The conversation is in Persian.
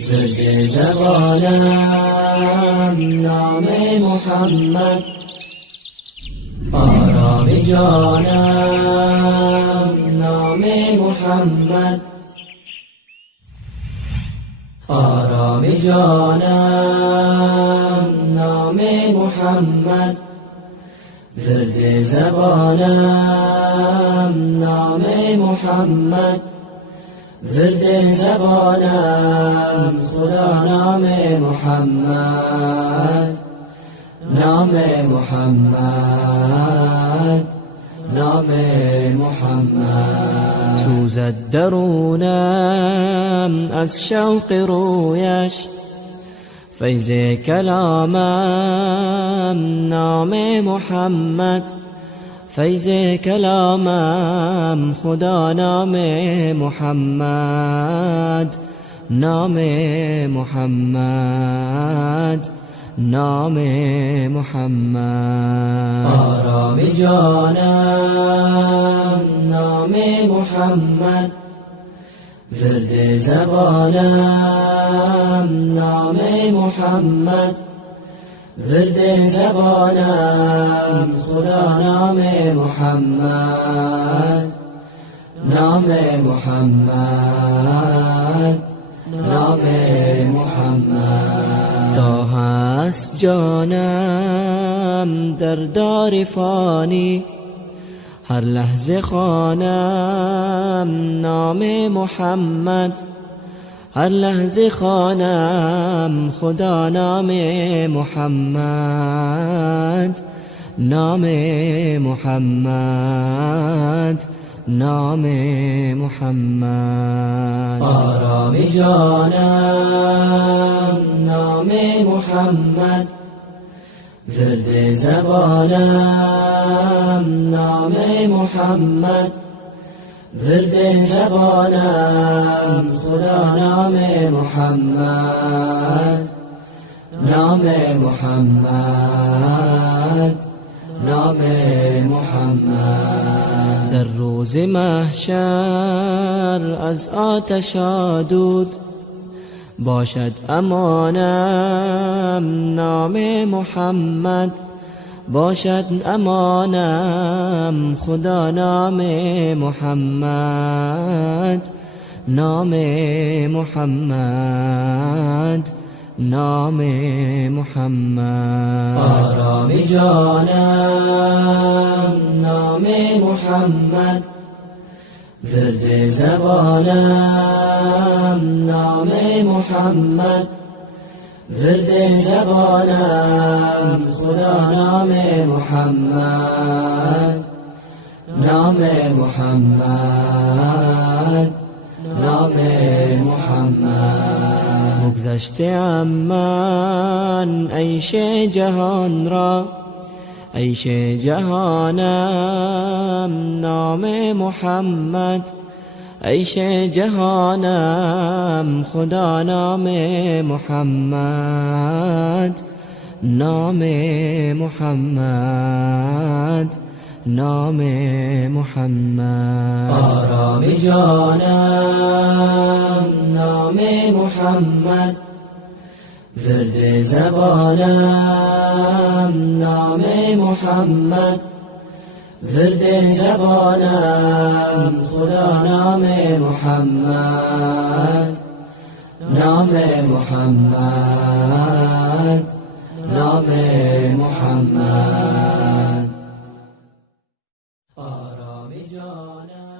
ورد زبانم نام محمد، آرام جانم نام محمد، آرام جانم نام محمد، ورد زبانم نام محمد، ورد زبانم خدا نام محمد، نام محمد، نام محمد. سوزد درونم از شوق رویش، فیض کلامم نام محمد، فیض کلامم خدا نام محمد، نام محمد، نام محمد. آرام جانم نام محمد، ورد زبانم نام محمد، ورد زبانم خدا نام محمد، نام محمد، نام محمد. تا هست جانم در دار فانی، هر لحظه خوانم نام محمد، هر لحظه خوانم خدا نام محمد، نام محمد، نام محمد. آرام جانم نام محمد، ورد زبانم نام محمد، ورد زبانم خدا نام محمد، نام محمد، نام محمد. در روز محشر از آتش آلود، باشد امانم نام محمد، باشد امانم خدا نام محمد، نام محمد، نام محمد. آرام جانم نام محمد، ورد زبانم نام محمد، ورد زبانم خدا نام محمد، نام محمد، نام محمد. بگذشتم من عیش جهان را، عیش جهانم نام محمد، عیش جهانم خدا نام محمد، نام محمد، نام محمد. آرام جانم نام محمد، ورد زبانم نام محمد، ورد زبانم خدا نام محمد، نام محمد، نام محمد. آرام جانم